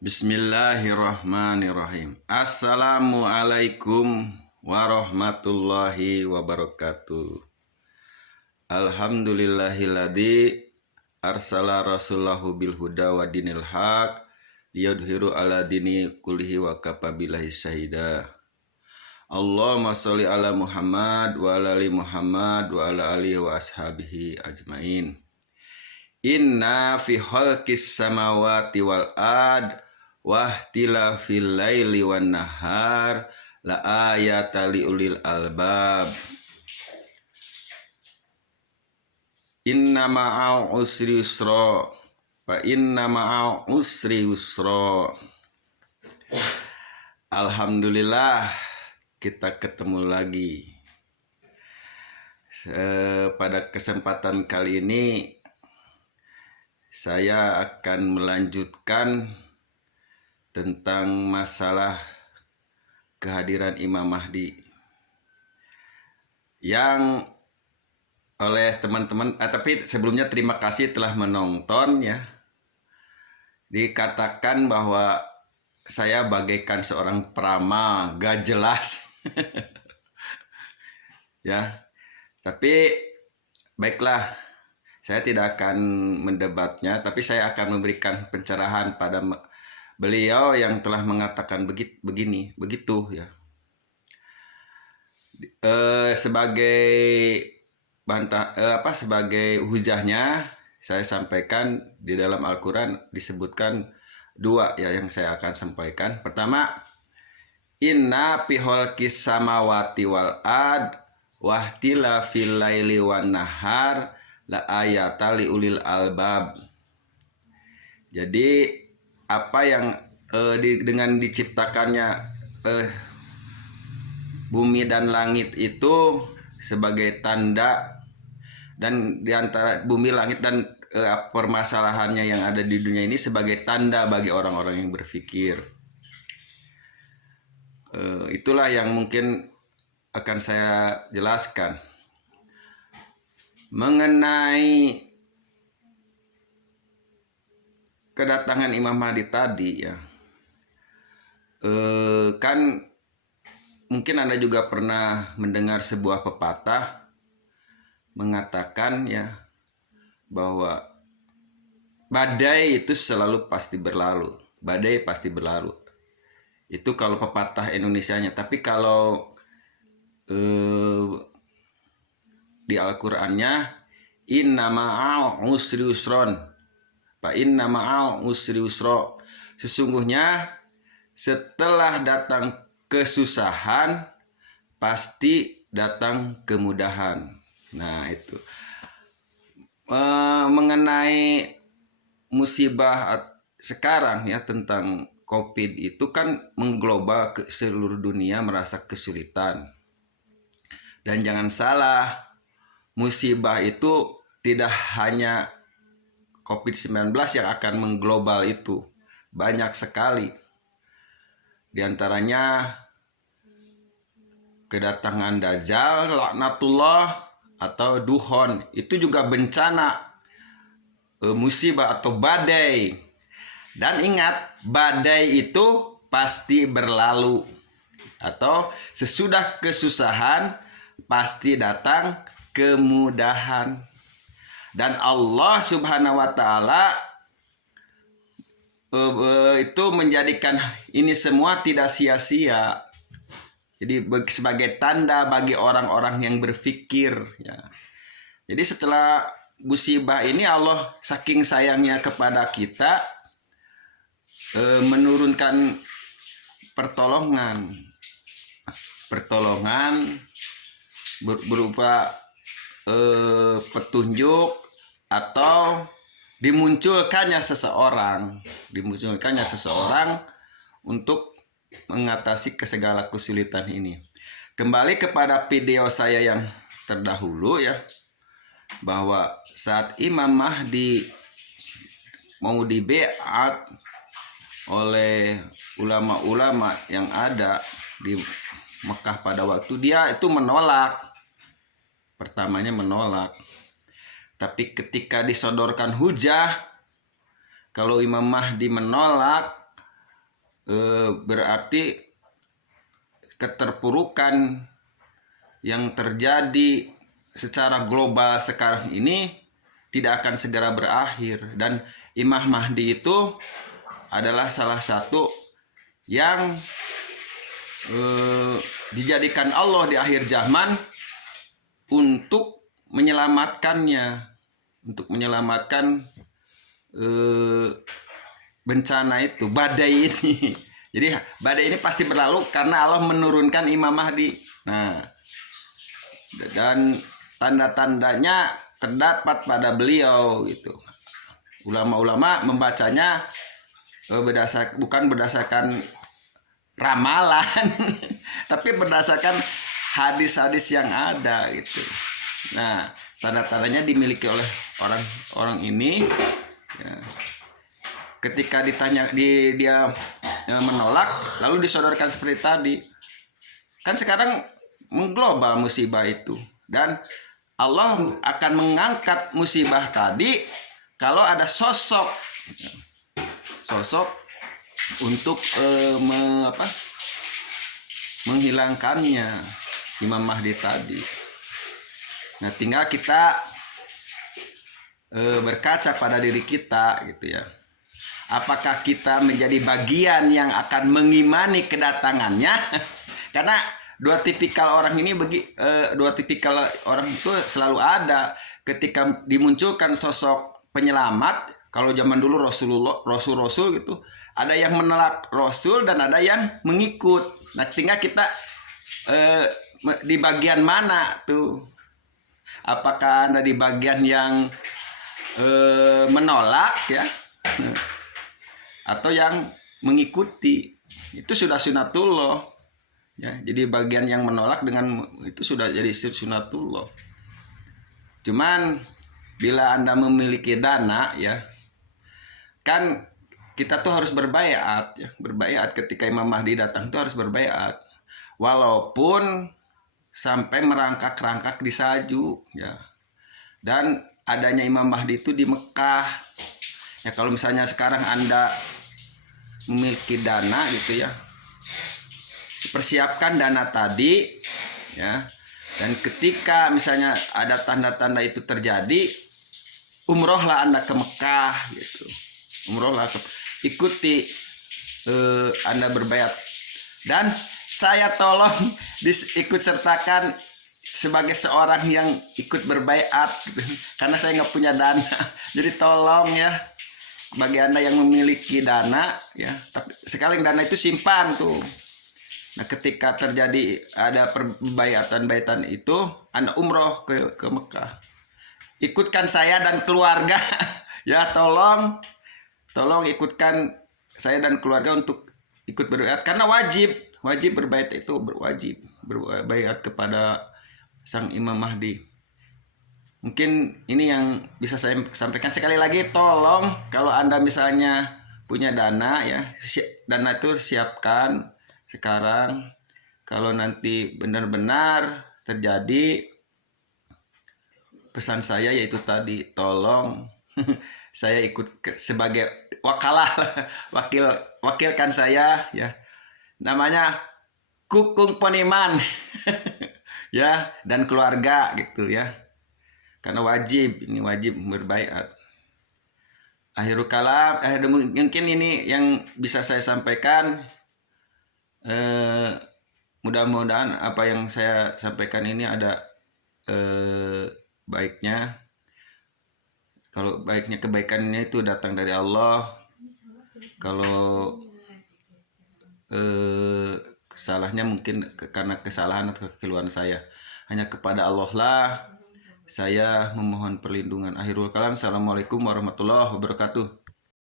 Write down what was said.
Bismillahirrahmanirrahim. Assalamualaikum warahmatullahi wabarakatuh. Alhamdulillahilladzi arsala rasulahu bil huda wa dinil haq liyudhiru ala dini kullihi wa kafa billahi syahida. Allahumma sholli ala Muhammad wa ala ali Muhammad wa ala alihi wa ashabihi ajmain. Inna fi khalqis samawati wal ard wa ihtilafil laili wan nahar la ayata li ulil albab. Inna ma'al usri yusra fa inna ma'al usri yusra. Alhamdulillah kita ketemu lagi. Pada kesempatan kali ini saya akan melanjutkan tentang masalah kehadiran Imam Mahdi yang oleh teman-teman, tapi sebelumnya terima kasih telah menonton ya. Dikatakan bahwa saya bagaikan seorang peramal, gak jelas. Ya, tapi baiklah. Saya tidak akan mendebatnya, tapi saya akan memberikan pencerahan pada beliau yang telah mengatakan begitu ya. Sebagai sebagai hujahnya saya sampaikan di dalam Al-Qur'an disebutkan dua ya yang saya akan sampaikan. Pertama, inna fi khalqis samawati wal ard wa ihtilafil laili wan nahar la ayata li ulil albab. Jadi apa yang dengan diciptakannya bumi dan langit itu sebagai tanda, dan diantara bumi, langit dan permasalahannya yang ada di dunia ini sebagai tanda bagi orang-orang yang berpikir. Itulah yang mungkin akan saya jelaskan mengenai kedatangan Imam Mahdi tadi ya. Kan mungkin Anda juga pernah mendengar sebuah pepatah mengatakan ya bahwa badai itu selalu pasti berlalu. Badai pasti berlalu. Itu kalau pepatah Indonesianya. Tapi kalau di Al-Qur'annya inna ma'al usri usron fa inna ma'al usri usro. Sesungguhnya setelah datang kesusahan pasti datang kemudahan. Nah itu mengenai musibah sekarang ya tentang COVID itu kan mengglobal ke seluruh dunia merasa kesulitan. Dan jangan salah, musibah itu tidak hanya COVID-19 yang akan mengglobal itu. Banyak sekali. Di antaranya kedatangan Dajjal, laknatullah, atau duhon. Itu juga bencana, musibah atau badai. Dan ingat, badai itu pasti berlalu. Atau sesudah kesusahan pasti datang kemudahan. Dan Allah Subhanahu wa Ta'ala itu menjadikan ini semua tidak sia-sia. Jadi sebagai tanda bagi orang-orang yang berpikir ya. Jadi setelah musibah ini Allah saking sayangnya kepada kita menurunkan pertolongan berupa petunjuk atau dimunculkannya seseorang untuk mengatasi segala kesulitan ini. Kembali kepada video saya yang terdahulu ya, bahwa saat Imam Mahdi mau dibeat oleh ulama-ulama yang ada di Mekah pada waktu, dia itu menolak. Pertamanya menolak. Tapi ketika disodorkan hujah, kalau Imam Mahdi menolak, berarti keterpurukan yang terjadi secara global sekarang ini tidak akan segera berakhir, dan Imam Mahdi itu adalah salah satu yang dijadikan Allah di akhir zaman untuk menyelamatkannya, untuk menyelamatkan bencana itu, badai ini. Jadi badai ini pasti berlalu karena Allah menurunkan Imam Mahdi. Nah, dan tanda-tandanya terdapat pada beliau gitu. Ulama-ulama membacanya bukan berdasarkan ramalan, tapi berdasarkan hadis-hadis yang ada gitu. Nah, tanda-tandanya dimiliki oleh orang ini. Ya. Ketika ditanya dia menolak, lalu disodorkan seperti tadi. Kan sekarang mengglobal musibah itu, dan Allah akan mengangkat musibah tadi kalau ada sosok untuk menghilangkannya, Imam Mahdi tadi. Nah, tinggal kita berkaca pada diri kita gitu ya. Apakah kita menjadi bagian yang akan mengimani kedatangannya? Karena dua tipikal orang itu selalu ada ketika dimunculkan sosok penyelamat. Kalau zaman dulu Rasul gitu, ada yang menolak Rasul dan ada yang mengikut. Nah, tinggal kita di bagian mana tuh? Apakah Anda di bagian yang menolak ya, atau yang mengikuti? Itu sudah sunatullah ya. Jadi bagian yang menolak dengan itu sudah jadi sunatullah. Cuman bila Anda memiliki dana ya, kan kita tuh harus berbaiat ya. Berbaiat ketika Imam Mahdi datang tuh harus berbaiat, walaupun sampai merangkak-rangkak di salju ya. Dan adanya Imam Mahdi itu di Mekah ya. Kalau misalnya sekarang Anda memiliki dana gitu ya, persiapkan dana tadi ya, dan ketika misalnya ada tanda-tanda itu terjadi, umrohlah Anda ke Mekah gitu. Umrohlah, ikuti Anda berbayat, dan saya tolong ikut sertakan sebagai seorang yang ikut berbaiat gitu. Karena saya nggak punya dana. Jadi tolong ya, bagi Anda yang memiliki dana ya, tapi sekali dana itu simpan tuh. Nah, ketika terjadi ada perbaiatan itu, Anda umroh ke Mekah. Ikutkan saya dan keluarga ya, tolong ikutkan saya dan keluarga untuk ikut berbaiat, karena wajib berbaiat itu, berbaiat kepada Sang Imam Mahdi. Mungkin ini yang bisa saya sampaikan. Sekali lagi, tolong kalau Anda misalnya punya dana ya, dana itu siapkan sekarang. Kalau nanti benar-benar terjadi, pesan saya yaitu tadi, tolong saya ikut sebagai wakilkan saya ya, namanya Kukung Poniman ya, dan keluarga gitu ya, karena wajib berbaiat. Akhirul kalam, mungkin ini yang bisa saya sampaikan. Mudah-mudahan apa yang saya sampaikan ini ada baiknya. Kalau baiknya, kebaikannya itu datang dari Allah. Kalau salahnya mungkin karena kesalahan atau kekeliruan saya, hanya kepada Allah lah saya memohon perlindungan. Akhirul kalam, assalamualaikum warahmatullahi wabarakatuh.